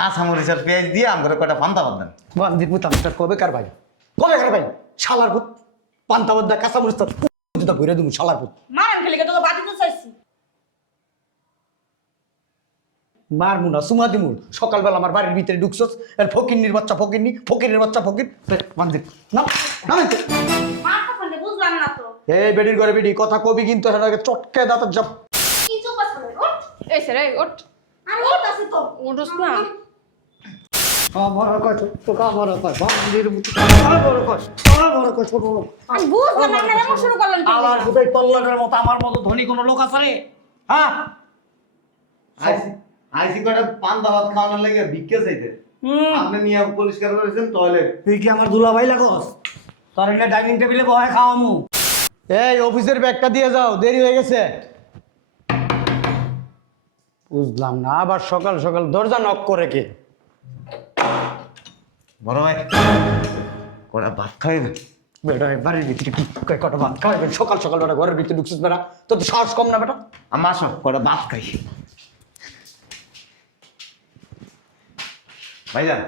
কাঁচা মরিচ পেঁয়াজ দিয়ে আমার কয়টা পান্তা বাদ দেন বান্দির পুত কবে কার ভাই। কবে কার ভাই? শালার পুত পান্তা বাদ্দা কাঁচা মরিচ তার পুত ভরে দেবো শালার পুত মারেন খেলে তোকে বাদি তো চাইছি। মার মুনা সুমা দিমুর সকালবেলা আমার বাড়ির ভিতরে ঢুকছস। আর ফকিন্নির বাচ্চা ফকিন্নি ফকিরের বাচ্চা ফকির বান্দির না না বুঝলাম না তো। এই বেডির ঘরে বেডি কথা কবি কিন্তু আগে চটকে দাঁত যাব কি চুপ আছে? ওঠ। এই স্যার এই ওঠ। আমি ওঠ আছে তো। না। আমার আমি বুঝলাম আপনারা শুরু করলেন মতো আমার মতো ধনী কোনো লোক আছে রে। হ্যাঁ? আইসি খাওয়ানোর লাগে ভিক্ষে চাইতে। আপনি নিয়ে পরিষ্কার করেছেন টয়লেট তুই কি আমার দুলা ভাই লাগস? তোর এটা ডাইনিং টেবিলে বহায় খাওয়ামু। এই অফিসের ব্যাগটা দিয়ে যাও দেরি হয়ে গেছে। বুঝলাম না আবার সকাল সকাল দরজা নক করে কে? বড় ভাই কয়টা ভাত খাইবে বেটা বাড়ির ভিতরে কি কয় কটা ভাত খাওয়াবেন সকাল সকাল বেটা ঘরের ভিতরে ঢুকছিস বেটা। তোর তো সাহস কম না বেটা। আমার আসো কয়টা ভাত খাই। ভাইজান।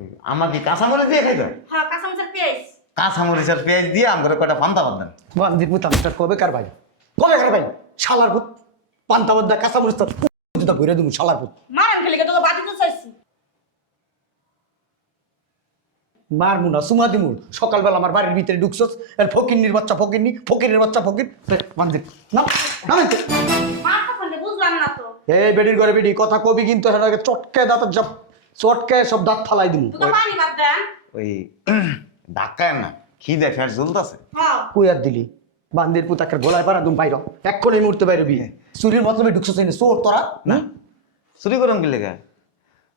এই আমাকে কাঁচা মরিচ দিয়ে খাইতো? হ্যাঁ কাঁচামরিচের পেঁয়াজ। কাঁচা মরিচ আর পেঁয়াজ দিয়ে আমার কয়টা পান্তা বান্দির পুত আমি কবে কার ভাই? কবে কার ভাই? শালার পুত পান্তা বাদ্দা কাঁচা মরিচ তার পুত ভরে দেবো শালার পুত। মারেন খেলে তোকে বাদি তো চাইছি সুমা দিমুর সকালবেলা আমার বাড়ির ভিতরে ঢুকছস। আর ফকিন্নির বাচ্চা ফকিন্নি ফকিরের বাচ্চা ফকির। বান্দির না না বুঝলাম তো। এই বেডির ঘরে বেডি কথা কবি কিন্তু হেন আগে চটকে দাঁত চটকে সব দাঁত ফালাই দিমু। ওই ডাকায় না খিদে ফের জ্বলতেছে। হ্যাঁ। কুই দিলি? বান্দির পুতাকের গলায় পারা দুম বাইর এক্ষণ এই মুহূর্তে বাইরে বিয়ে চুরির মাধ্যমে ঢুকছস এনে চোর তোরা। না। চুরি করুন কি লেগে?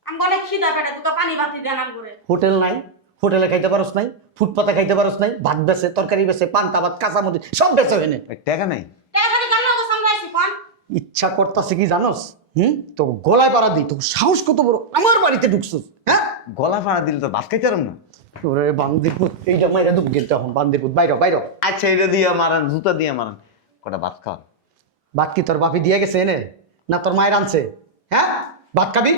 আমি অনেক খিদা পেটে তোকে পানি বাতি দেন করে হোটেল নাই হোটেলে খাইতে পারস নাই ফুটপাতে খাইতে পারস নাই ভাত বেছে তরকারি বেছে পান্তা ভাত কাঁচা মধ্যে সব বেছে এনে টাকা নাই? ইচ্ছা করতেছে কি জানোস? হুম? তো গলায় পাড়া দিই তো সাহস কত বড়? আমার বাড়িতে ঢুকছস হ্যাঁ? গলা ফাড়া দিলে তো ভাত খাইতে না। ওরে বান্দিপুত এইটা মাইরা দুঃখ গেল তখন বান্দিপুত বাইর বাইর। আচ্ছা এটা দিয়ে মারেন জুতা দিয়ে মারেন। কটা ভাত খাওয়ান ভাত কি তোর বাপি দিয়ে গেছে এনে? না তোর মায়ের আনছে? হ্যাঁ? ভাত খাবি?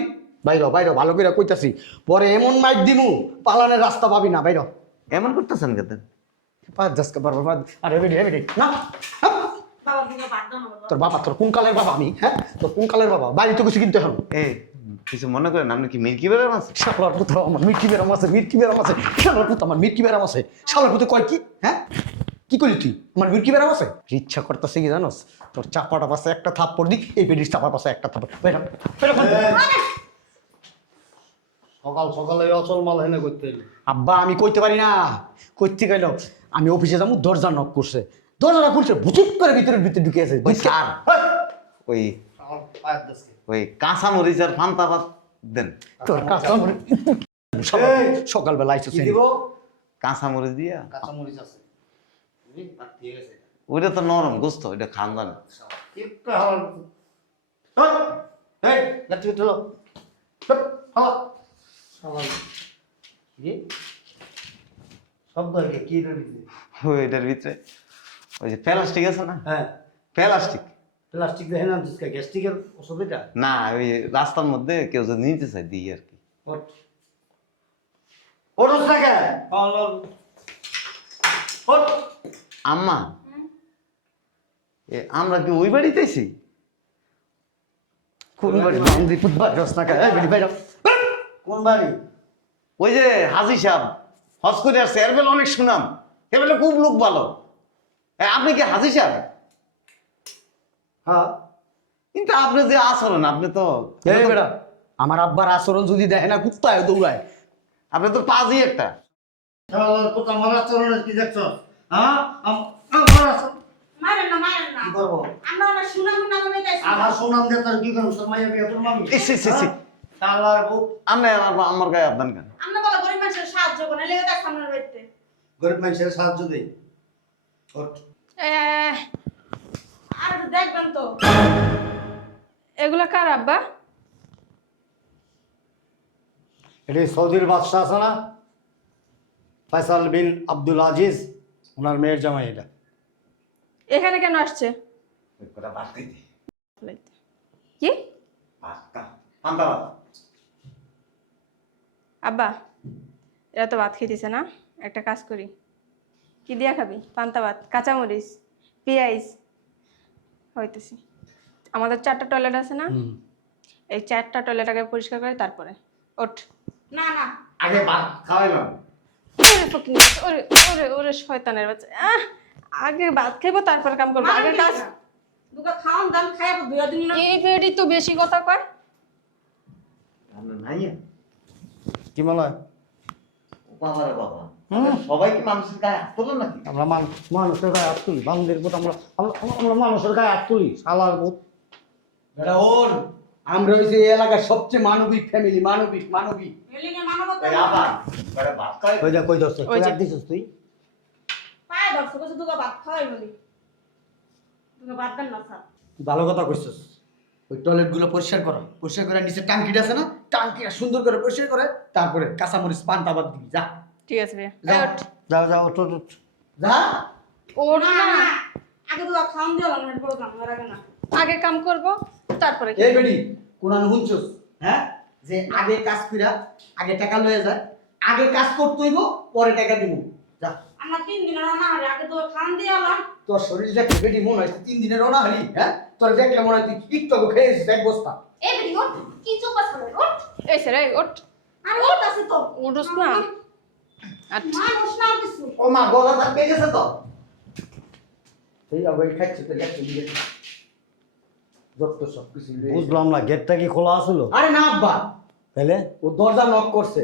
বাইর বাইর ভালো করে কইতাছি। পরে এমন মাইক দিমু পালানের রাস্তা পাবি না বাইর। এমন করতেছেন কেতেন পাঁচ দশকে পারব পাঁচ আরে বেডি বেডি না বাবা। তোর বাবা তোর কোন কালের বাবা আমি? হ্যাঁ? তোর কোন কালের বাবা? বাড়ি তো কিছু কিনতে হবে। কিছু মনে করেন? আপনি কি মিল্কি বেড়ে আছে? শালার পুত্র আমার মিটকি বেরাম আছে মিটকি বেরাম আছে। শালার পুত্র আমার মিটকি বেরাম আছে। শালার পুত্র কয় কি? হ্যাঁ? কি করলি তুই? আমার মিটকি বেরাম আছে? ইচ্ছা করতেছে কি জানোস? তোর চাপাটা পাশে একটা থাপ্পড় দিক এই বেডির চাপার পাশে একটা থাপ্পড়। বেরাম বেরাম। সকাল সকালে অচল মাল হেনে করতে এলি। আব্বা আমি কইতে পারি না। কইতে গেল আমি অফিসে যাব দরজা নক করছে। দরজা দরজাটা খুলছে ভুচুক করে ভিতরে ভিতরে ঢুকে আছে। ওই স্যার ওই কাঁচা মরিচ আর পান্তা ভাত দেন। তোর কাছে এই! সকালবেলা আইসো দিব? কাঁচা মরিচ দিয়া? কাঁচা মরিচ আছে। ঠিক আছে ওইটা তো নরম গোস্ত ওইটা খান জানে। ওইটার ভিতরে। ওই যে প্লাস্টিক আছে না? হ্যাঁ। প্লাস্টিক। প্লাস্টিক দেখে না গ্যাস্ট্রিকের ওষুধ এটা? না ওই রাস্তার মধ্যে কেউ যদি নিতে চায় দিই আর কি। না আম্মা আমরা কি ওই বাড়িতে আছি? কোন বাড়ি? বাইরস না কোন? বাড়ি ওই যে হাজি সাহেব হজ করে আসছে এর বেলা অনেক সুনাম। এর বেলা খুব লোক ভালো। এ, আপনি কি হাজি সাহেব? হ্যাঁ? কিন্তু আপনি যে আচরণ আপনি তো এই আমার আব্বার আচরণ যদি দেখে না কুত্তায় দৌড়ায় আপনি তো পাজি একটা। আমার আচরণের কি দেখছ? হ্যাঁ? আম- আমার আচরণ মারেন না মারেন না। কি করব? আমরা অনেক সুনাম নাম নিতেছি আমার সুনাম দিয়ে তোর কি করব? তোর মাইয়া বিয়ে তোর মামি ইস, ইস, ইস, ইস। শালার বুক আপনি আমার আমার গায়ে আপনার কেন? আমরা বলে গরিব মানুষের সাহায্য করে লেগে দেখ সামনের বাড়িতে। গরিব মানুষের সাহায্য দেই। ওঠ। আর একটু দেখবেন তো। এগুলা কার আব্বা? এটি সৌদির বাদশাহ আছে না? ফয়সাল বিন আব্দুল আজিজ ওনার মেয়ের জামাই এটা। এখানে কেন আসছে? কি? আব্বা এরা তো ভাত খেতেছে না? একটা কাজ করি। কি দিয়া খাবি? পান্তা ভাত কাঁচামরিচ পেঁয়াজ হইতেছি। আমাদের চারটা টয়লেট আছে না? এই চারটা টয়লেট আগে পরিষ্কার করে তারপরে। ওঠ। না না। আগে ভাত খাওয়াইলাম। ওরে ফকিনি, ওরে ওরে ওরে শয়তানের বাচ্চা। আগে ভাত খাইবো তারপরে কাম করব। আগে কাজ দুকা খাওন দাম খাইয়া দুয়া দিন না। এই বেড়ি তো বেশি কথা কয়। রান্না নাই। কি মনে হয় বাবা রে বাবা। সবাই কি মানুষের গায়ে হাত তোলেন নাকি? আমরা মানুষ মানুষের গায়ে হাত তুলি আমরা আমরা- মানুষের গায়ে হাত তুলি শালার এটা ওর আমরা হইছে এই এলাকার সবচেয়ে মানবিক ফ্যামিলি মানবিক মানবিক। এলিগে মানবতা এই আবার কটা ভাত খাই? কই যা কই দছ কই আর দিছিস তুই? পায় দর্শক আছে দুকা ভাত খাওয়াই বলি। দুকা ভাত দেন না স্যার। ভালো কথা কইছস। ওই টয়লেটগুলো পরিষ্কার করো পরিষ্কার করে নিচে টাঙ্কিটা আছে না? টাঙ্কিটা সুন্দর করে পরিষ্কার করে তারপরে কাঁচামরিচ পান্তা ভাত দিবি যা। ঠিক আছে ভাইয়া যা এই যাও যাও ওঠ। যা। ওঠ না। আগে দুকা খাওন দিও না বড় কাম আগে না। আগে কাম করব তারপরে এই বেডি কোনান হুনছস হ্যাঁ? যে আগে কাজ কইরা আগে টাকা লয়ে যায় আগে কাজ করতে হইব পরে টাকা দিব। যা। আমরা তিন দিন রান্না হারে আগে দুকা খাওন দিয়ে এলাম। তোর শরীর দেখে বেডি মনে হয় তিন দিনের রওনা হলি হ্যাঁ? তোর দেখলে মনে হয় তুই টিকটক খেয়েছিস এক বস্তা। এ বেরি ওঠ। কি চুপ আছে ওঠ। এই স্যার এই ওঠ। আমি ওঠ আছে তো। উঠোস না আচ্ছা মানুষ না কিছু ও মা গলা পেয়ে গেছে তো? সেই আবার খাচ্ছে তো দেখতে দিয়ে যত সব কিছু বুঝলাম না গেটটা কি খোলা আছিল? আরে না আব্বা। তাহলে? ও দরজা নক করছে।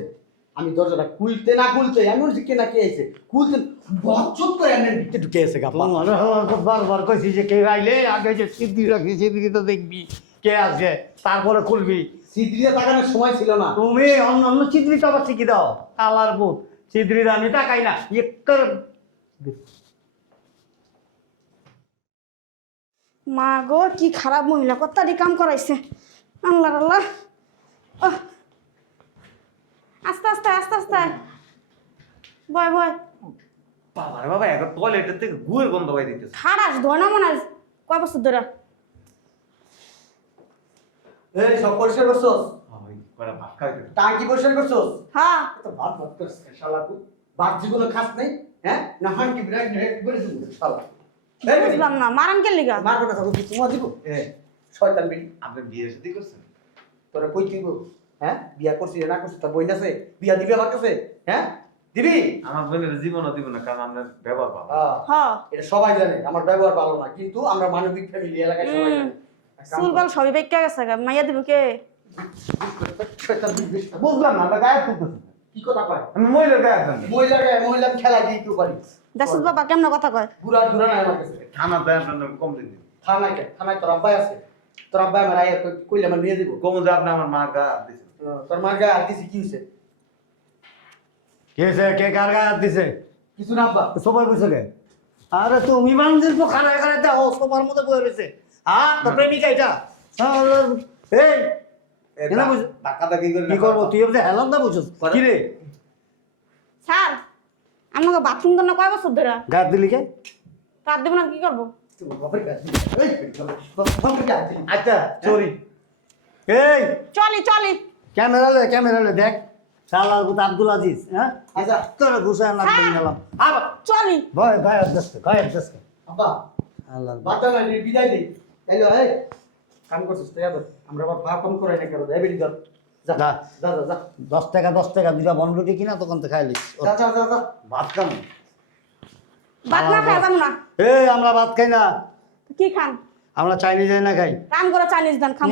আমি দরজাটা খুলতে না খুলতে আমি বলছি কে না কে আইছে? খুলতে বচ্চত করে এমনি ভিতরে ঢুকে এসে গাপা তোমার বারবার কইছি যে কে আইলে আগে যে সিদ্ধি রাখি সিদ্ধি তো দেখবি কে আসবে তারপরে খুলবি। সিদ্রিয়া তাকানোর সময় ছিল না। তুমি অন্য অন্য চিত্রিটা আবার শিখি দাও কালার বুট আমি তাকাই না একটার মা গো কি খারাপ মহিলা কত্তারি কাম করাইছে। আল্লাহ আল্লাহ। ওহ। আস্তে আস্তে আস্তে আস্তে। বয় বয়। বাবা রে বাবা এখন টয়লেটের থেকে গুয়ের গন্ধ পাই দিতেছে খারাস ধোয় না মনে হয়। কয় বছর ধরে? এই সব পরিষ্কার করছস? কটা ভাত খাইতে টাঙ্কি পরিষ্কার করছস? হ্যাঁ। তো ভাত ভাত করছিস শালা তুই। ভাত জীবনে খাস নাই হ্যাঁ? না হান কি বিরাট করে দিবি? শালা। বুঝলাম না মারান কে লিগা? মারবো না তোকে দিব? এ। শয়তান আপনি বিয়ে সাথে করছেন? তোরা কই দিব হ্যাঁ? বিয়া করছিস না করছিস তোর বইন আছে? বিয়া দিবি আমার কাছে? হ্যাঁ? দিবি? আমার বোনের জীবনও দিব না কারণ ব্যবহার পাবো হ্যাঁ। এটা সবাই জানে আমার ব্যবহার ভালো না কিন্তু আমরা মানবিক ফ্যামিলি এলাকায় সবাই। জানে। সবই বেক্কা গেছে মাইয়া দিব কে। বুঝলাম না গায়ে তুলতেছে কি কথা কয়? আমি মহিলার গায়ে আসলাম মহিলাকে মহিলা খেলা দিয়ে একটু পারি দেখছিস বাবা কেমন কথা কয়? ঘুরা ঘুরা নাই আমার কাছে। থানা দেয় আপনার কমপ্লেন দিন। থানায় কে? থানায় তোর আব্বাই আছে। তোর আব্বাই আমার আইয়া কইলে আমার নিয়ে দিব কমু যে আপনি আমার মার গা দিয়েছেন। তোর মার গায়ে হাত দিছি কি হয়েছে কে সে? কে কার গায়ে দিছে? কিছু না আব্বা। সবাই বুঝে গে আরে তুমি মানুষের তো খারাপ খারাপ দাও সবার মতো বয়ে রয়েছে। হ্যাঁ তো প্রেমিকা এটা? এই এনা বুঝ- ধাক্কা ধাক্কি করে কি করব? তুই এবার হেলাম না বুঝছিস কি রে? স্যার আপনাকে বাথরুম তো না কয় বছর ধরে? গায়ে দিলি কে? তার দেব না কি করব? তোর বাপের গায়ে দিলি। এই, বাপের গায়ে দিলি। আচ্ছা সরি এই! চলি চলি। ক্যামেরা লে ক্যামেরা লে দেখ। আব্দুল আজিজ হ্যাঁ? আচ্ছা তোরা ঘুষায় না দিয়ে গেলাম। আবার। চলি। ভয় ভয় অভ্যস্ত ভয় অভ্যস্ত। আব্বা আল্লাহ বিদায় এই কাম করছিস তুই আবার আমরা আবার ভাব কম করাই না কেন দেয় বেরি ধর। যা যা। যা যা দশ টাকা দশ টাকা দুটা বনরুটি কিনা তখন তো খাইলিস যা যা যা ভাত খান ভাত না খাই যাব না। এই আমরা ভাত খাই না। কি খান? আমরা চাইনিজ না খাই। কাম করে চাইনিজ দেন খাম।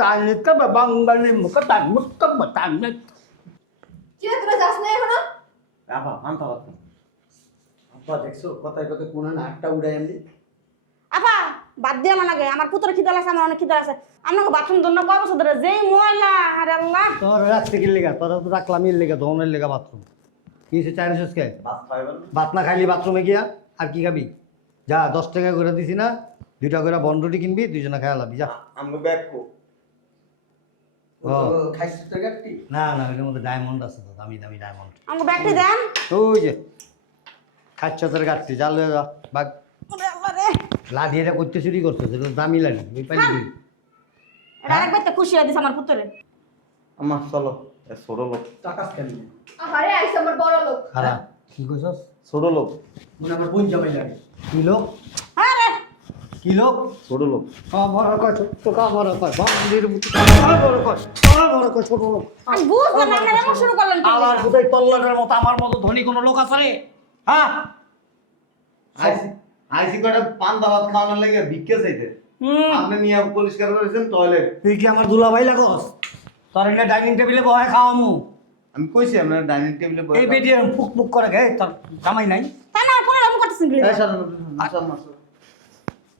চাইনিজ কা বাঙালি মুখ টাক মুখ কি তোরা যাস না এখনও? আপা পান্তা ভাত খান দেখছ কথায় কথায় কোন না উড়াই এমনি আপা বাদ দিয়ে আমার লাগে। আমার পুত্র খিদা লাগছে আমার অনেক খিদা আছে আপনাকে বাথরুম জন্য কয় বছর ধরে? যেই ময়লা আরে আল্লাহ। তোর রাখতে কি লেগা? তোরা তো রাখলাম এর লেগা ধনের লেগা বাথরুম। কি কে ভাত খাইবেন না। ভাত না খাইলি বাথরুমে গিয়া আর কি খাবি? যা দশ টাকা করে দিছি না দুইটা করে বনরুটি কিনবি দুইজনে খাই লাবি যা। আমি ব্যাগ কো? না না ওইটার মধ্যে ডায়মন্ড আছে তো দামি দামি ডায়মন্ড আমাকে ব্যাগটি দেন। ওই যে খাচ্ছ তোর গাছটি জাল হয়ে যা বাঘ। লাঠি এটা করতে চুরি করছ সেটা দামি লাঠি ওই পানি দিই এটা আরেকবার তো খুশি হয়ে দিছে আমার পুত্রে আম্মা চলো এ ছোট লোক। টাকা কেন আরে আমার বড় লোক। খারাপ কি কইছস? ছোট লোক। মনে আমার বোন জামাই লাগে। কি লোক? আরে কি লোক? ছোট লোক। আমার কয় তো কামর কয় বান্দির কামর বড় কয় আমার বড় কয় ছোট লোক। আমি বুঝলাম না আপনারা শুরু করলেন কি তল্লাটের মতো আমার মতো ধনী কোনো লোক আছে রে। হ্যাঁ? আইসি কটা পান দাবাত খাওয়ানোর লাগে ভিক্ষে চাইতে। হুম। আপনি নিয়ে পরিষ্কার করেছেন টয়লেট তুই কি আমার দুলাভাই লাগস তোর এটা ডাইনিং টেবিলে বহায় খাওয়ামু। আমি কইছি আপনার ডাইনিং টেবিলে এই বেটি ফুক ফুক করে গে তোর জামাই নাই। না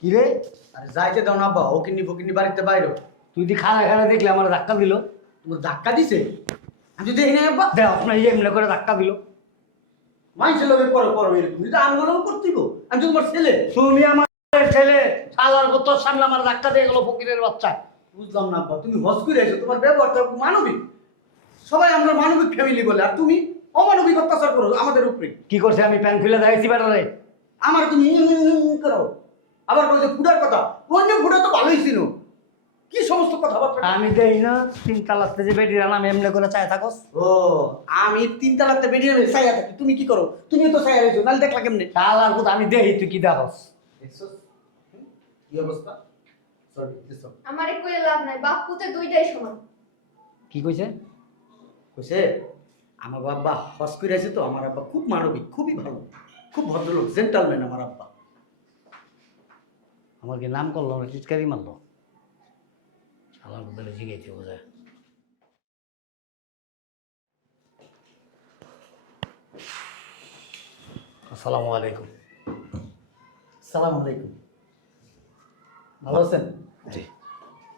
কি রে? আরে যাইতে দাও না আব্বা ও কিনি ফকিনি বাড়িতে বাইরে তুই দি খালা খালা দেখলে আমার ধাক্কা দিল। তোমার ধাক্কা দিছে? আমি যদি দেখি না আব্বা দেখ আপনার এই এমনি করে ধাক্কা দিল। লোকের পরে পরে এরকম এটা আন্দোলন করতেই আমি তোমার ছেলে তুমি আমার ছেলে শালার তোর সামনে আমার ধাক্কা দিয়ে গেল ফকিরের বাচ্চা বুঝলাম না আব্বা তুমি হজ করে আছো তোমার ব্যবহার তো মানবিক সবাই আমরা মানবিক ফ্যামিলি বলে আর তুমি অমানবিক অত্যাচার করো আমাদের উপরে কি করছে আমি প্যান খুলে দেখাইছি আমার তুমি করো আবার বলছে ফুডার কথা অন্য ফুডা তো ভালোই ছিল কি সমস্ত কথাবার্তা? আমি দেই না তিন তালাতে যে বেটি রান্না আমি এমনি করে চাই থাকস। ও আমি তিন তালাতে বেরিয়ে আমি সাইয়া থাকি তুমি কি করো? তুমি তো সাইয়া রয়েছো নাহলে দেখলা কেমনে? শালার পুত আমি দেই তুই কি দেখস? দেখছস? কি অবস্থা? সরি দেখছ? আমারে কই লাভ নাই বাপ পুতে দুইটাই সমান। কি কইছে? কইছে আমার বাবা হজ করে আছে তো আমার আব্বা খুব মানবিক খুবই ভালো খুব ভদ্রলোক জেন্টালম্যান আমার আব্বা। আমার কি নাম করল না চিৎকারি মারলো? শালার পুতলে জিগাইতে বোঝায় আসসালামু আলাইকুম। সালাম আলাইকুম। ভালো আছেন? জি।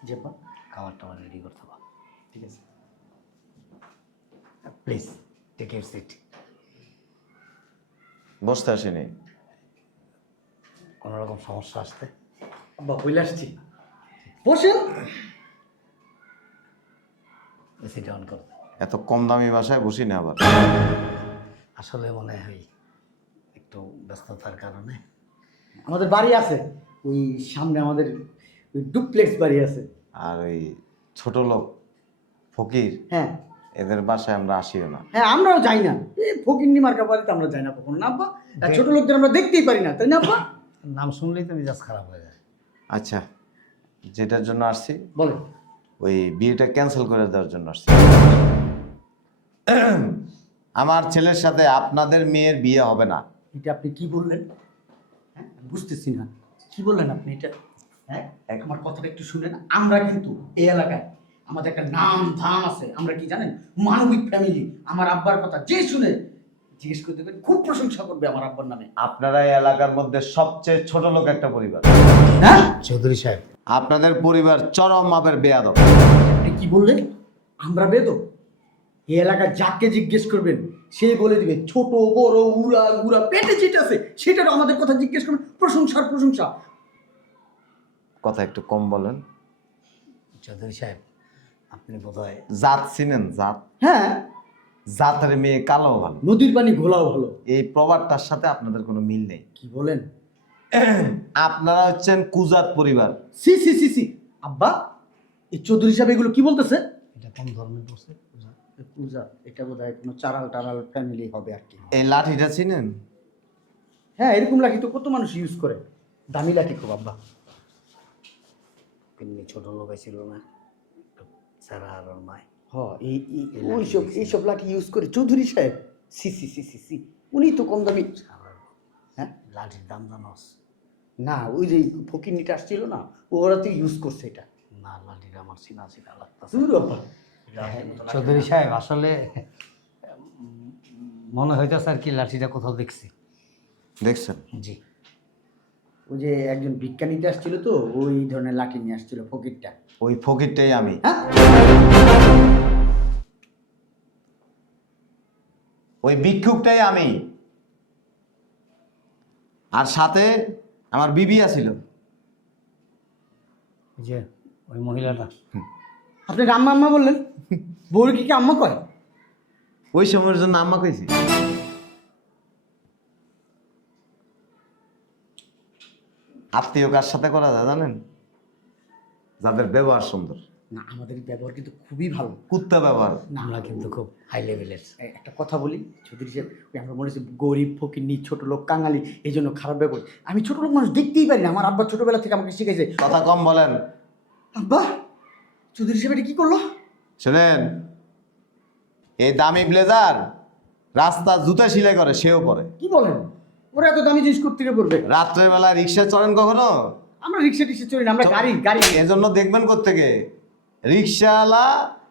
জি আব্বা খাবার টাবার রেডি করতে হবে ঠিক আছে। প্লিজ টেক ইউর সিট বসতে আসেনি। কোনো রকম সমস্যা আসতে? আব্বা বলে আসছি। বসেন। এসিটা অন করো। এত কম দামি বাসায় বসি না আবার। আসলে মনে হয় একটু ব্যস্ততার কারণে। আমাদের বাড়ি আছে ওই সামনে আমাদের ওই ডুপ্লেক্স বাড়ি আছে। আর ওই ছোট লোক ফকির হ্যাঁ। এদের বাসায় আমরা আসিও না। হ্যাঁ আমরাও যাই না। এই ফকিন্নি মার্কা বাড়িতে আমরা যাই না কখনো। না আব্বা আর ছোট লোকদের আমরা দেখতেই পারি না তাই না আব্বা? নাম শুনলেই তো মেজাজ খারাপ হয়ে যায়। আচ্ছা যেটার জন্য আসছি। বলে ওই বিয়েটা ক্যান্সেল করে দেওয়ার জন্য আসছি। আমার ছেলের সাথে আপনাদের মেয়ের বিয়ে হবে না। এটা আপনি কি বললেন? হ্যাঁ বুঝতেছি না। কি বললেন আপনি এটা? হ্যাঁ আমার কথাটা একটু শুনেন। আমরা কিন্তু এই এলাকায় আমাদের একটা নাম ধাম আছে। আমরা কি জানেন? মানবিক ফ্যামিলি আমার আব্বার কথা যে শুনে জিজ্ঞেস করে দেবেন খুব প্রশংসা করবে আমার আব্বার নামে। আপনারা এই এলাকার মধ্যে সবচেয়ে ছোট লোক একটা পরিবার। হ্যাঁ চৌধুরী সাহেব। আপনাদের পরিবার চরম মাপের বেয়াদব। আপনি কি বললেন? আমরা বেদ এই এলাকায় যাকে জিজ্ঞেস করবেন সে বলে দিবে ছোট বড় উড়া উড়া পেটে যেটা আছে সেটারও আমাদের কথা জিজ্ঞেস করবেন প্রশংসার প্রশংসা। কথা একটু কম বলেন। চৌধুরী সাহেব আপনি বোধহয় জাত চিনেন জাত। হ্যাঁ জাতের মেয়ে কালো ভালো। নদীর পানি ঘোলাও ভালো। এই প্রবাদটার সাথে আপনাদের কোনো মিল নেই। কি বলেন? আপনারা হচ্ছেন কুজাত পরিবার। সি সি সি সি। আব্বা এই চৌধুরী সাহেব এগুলো কি বলতেছে? এটা কোন ধর্মের পড়ছে পূজা এটা বোধ হয় কোনো চারাল টারাল ফ্যামিলি হবে আর কি। এই লাঠিটা চিনেন হ্যাঁ এরকম লাঠি তো কত মানুষ ইউজ করে। দামি লাঠি খুব আব্বা। এমনি ছোট লোক ছিল না সারা আর মায় হ এই এই- ওইসব এইসব লাঠি ইউজ করে চৌধুরী সাহেব। সি সি সি সি সি। উনি তো কম দামি হ্যাঁ? লাঠির দাম জানোস না ওই যে ফকিরনিটা আসছিল না ওরা তো ইউজ করছে এটা। না লাঠির আমার চিনা চিনা লাগতেছে। দূর চৌধুরী সাহেব আসলে মনে হইতেছে আর কি লাঠিটা কোথাও দেখছি। দেখছেন? জি। ওই যে একজন বিজ্ঞানীতে আসছিল তো ওই ধরনের লাঠি নিয়ে আসছিল ফকিরটা। ওই ফকিরটাই আমি। হ্যাঁ? ওই ভিক্ষুকটাই আমি। আর সাথে আমার বিবি আছিল। যে ওই মহিলাটা। আপনি রাম্মা আম্মা বললেন? বউর কি কি আম্মা কয়? ওই সময়ের জন্য আম্মা কইছি। আত্মীয় কার সাথে করা যায় জানেন? যাদের ব্যবহার সুন্দর। না আমাদের ব্যবহার কিন্তু খুবই ভালো। কুত্তা ব্যবহার। না আমরা কিন্তু খুব হাই লেভেলের একটা কথা বলি চৌধুরী সাহেব ওই আমরা মনে হচ্ছে গরিব ফকিরনি ছোট লোক কাঙালি এই জন্য খারাপ ব্যবহার আমি ছোট লোক মানুষ দেখতেই পারি না আমার আব্বা ছোটবেলা থেকে আমাকে শিখেছে। কথা কম বলেন। আব্বা চৌধুরী সাহেব এটা কি করল? শোনেন এই দামি ব্লেজার রাস্তা জুতা সিলাই করে সেও পরে। কি বলেন? ওরা এত দামি জিনিস করতে গিয়ে পড়বে রাত্রেবেলা রিক্সা চড়েন কখনো? আমরা রিক্সা টিক্সা চলি না আমরা গাড়ি গাড়ি। এজন্য দেখবেন কোথেকে রিক্সাওয়ালা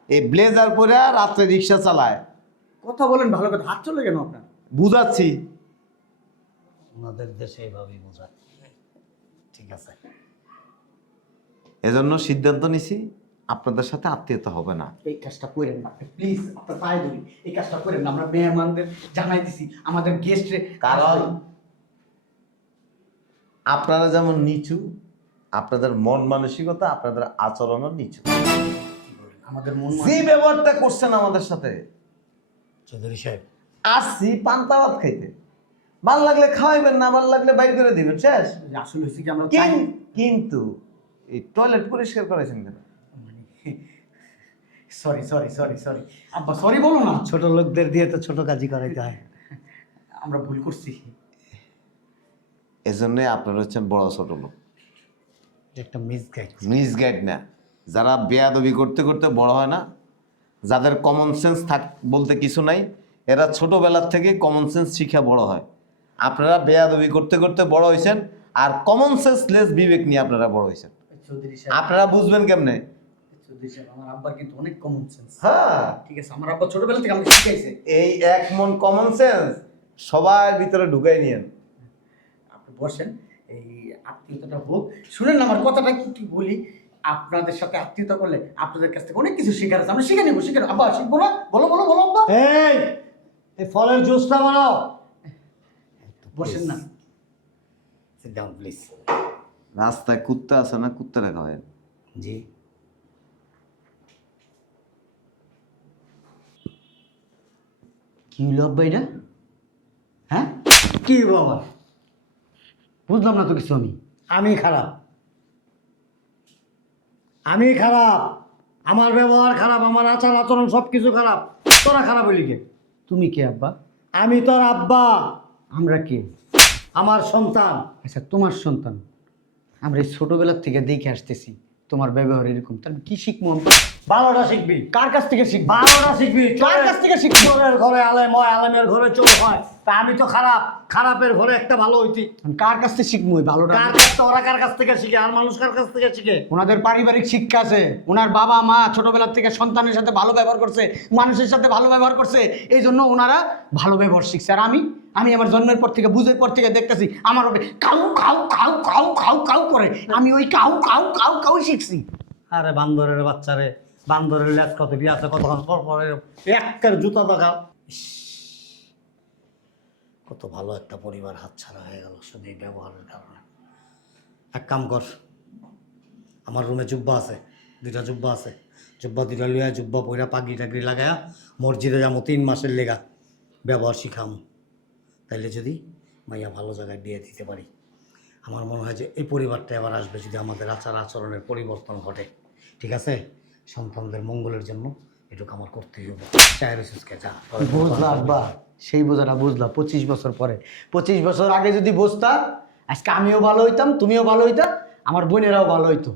এই ব্লেজার পরে রাত্রে রিক্সা চালায়। কথা বলেন ভালো কথা। হাত চলে কেন আপনার? বুঝাচ্ছি। ওনাদের দেশে এইভাবেই বোঝায় ঠিক আছে। এজন্য সিদ্ধান্ত নিছি আপনাদের সাথে আত্মীয়তা হবে না। এই কাজটা করেন না। প্লিজ আপনার পায়ে ধরি। এই কাজটা করেন না। আমরা মেহমানদের জানাই দিছি আমাদের গেস্টে কারণ আপনারা যেমন নিচু আপনাদের মন মানসিকতা আপনাদের আচরণও নিচু। আমাদের মন যে ব্যবহারটা করছেন আমাদের সাথে। চৌধুরী সাহেব। আসছি পান্তা ভাত খাইতে। ভালো লাগলে খাওয়াইবেন না ভালো লাগলে বাইর করে দিবেন শেষ। আসলে হয়েছে কি আমরা কিন্তু এই টয়লেট পরিষ্কার করেছেন কেন? Sorry sorry sorry sorry. আব্বা সরি বলো না। ছোট লোকদের দিয়ে তো ছোট কাজই করাইতে হয়। আমরা ভুল করছি। এজন্যই আপনারা হচ্ছেন বড় ছোট লোক। একটা মিস গাইড মিস গাইড না। যারা বেয়াদবি করতে করতে বড় হয় না যাদের কমন সেন্স থাক বলতে কিছু নাই এরা ছোটবেলার থেকে কমন সেন্স শিখে বড় হয়। আপনারা বেয়াদবি করতে করতে বড় হয়েছেন আর কমন সেন্স লেস বিবেক নিয়ে আপনারা বড় হয়েছেন আপনারা বুঝবেন কেমনে? আমার আব্বার কিন্তু অনেক কমন সেন্স হ্যাঁ। ঠিক আছে আমার আব্বা ছোটবেলা থেকে আমাকে শিখাইছে। এই এক মন কমন সেন্স সবার ভিতরে ঢুকাই নিয়েন। আপনি বসেন। আত্মীয়তাটা হোক শুনেন না আমার কথাটা কি কি বলি? আপনাদের সাথে আত্মীয়তা করলে আপনাদের কাছ থেকে অনেক কিছু শেখার আছে। আমরা শিখে নেব শিখে। আব্বা শিখব না? বলো বলো বলো আব্বা। এই এই ফলের জুসটা বানাও। বসেন না। সিট ডাউন প্লিজ রাস্তায় কুত্তা আছে না কুত্তা রাখা হয় জি। কি হলো আব্বা এটা? হ্যাঁ? কি বাবা বুঝলাম না তো কিছু আমি। আমি খারাপ। আমি খারাপ। আমার ব্যবহার খারাপ, আমার আচার আচরণ সব কিছু খারাপ। তোরা খারাপ হইলি কে? তুমি কে আব্বা? আমি তোর আব্বা। আমরা কে? আমার সন্তান। আচ্ছা তোমার সন্তান। আমরা এই ছোটোবেলার থেকে দেখে আসতেছি, তোমার ব্যবহার এরকম। তার কি শিখব ভালোটা শিখবি। কার কাছ থেকে শিখব? ভালোটা শিখবি কার কাছ থেকে শিখবি? চোরের ঘরে আলেম হয় আলেমের ঘরে চোর হয়। তা আমি তো খারাপ। খারাপের ঘরে একটা ভালো হইতি। কার কাছ থেকে শিখব ভালোটা? কার কাছ থেকে ওরা কার কাছ থেকে শিখে? আর মানুষ কার কাছ থেকে শিখে? ওনাদের পারিবারিক শিক্ষা আছে। ওনার বাবা মা ছোটবেলার থেকে সন্তানের সাথে ভালো ব্যবহার করছে মানুষের সাথে ভালো ব্যবহার করছে এই জন্য ওনারা ভালো ব্যবহার শিখছে। আর আমি আমি আমার জন্মের পর থেকে বুঝের পর থেকে দেখতেছি আমার হবে কাউ খাউ খাউ খাউ খাউ কাউ করে। আমি ওই কাউ কাউ কাউ খাউ শিখছি। আরে বান্দরের বাচ্চারে। বান্দরের ল্যাস কত বিয়ে আছে কতক্ষণ পর একের জুতা দেখা কত ভালো একটা পরিবার হাতছাড়া হয়ে গেল শুধু এই ব্যবহারের কারণে। এক কাম কর, আমার রুমে জুব্বা আছে, দুইটা জুব্বা আছে। জুব্বা দুইটা লিয়া জুব্বা পইরা পাগড়ি টাগড়ি লাগায়া মসজিদে যাব তিন মাসের লেগা, ব্যবহার শিখাম। তাইলে যদি মাইয়া ভালো জায়গায় বিয়ে দিতে পারি। আমার মনে হয় যে এই পরিবারটা এবার আসবে যদি আমাদের আচার আচরণের পরিবর্তন ঘটে। ঠিক আছে? সন্তানদের মঙ্গলের জন্য এটুকু আমার করতেই হবে। চায়ের যা। সেই বোঝাটা বুঝলাম পঁচিশ বছর পরে। পঁচিশ বছর আগে যদি বসতাম আজকে আমিও ভালো হইতাম, তুমিও ভালো হইতাম আমার বোনেরাও ভালো হইতো।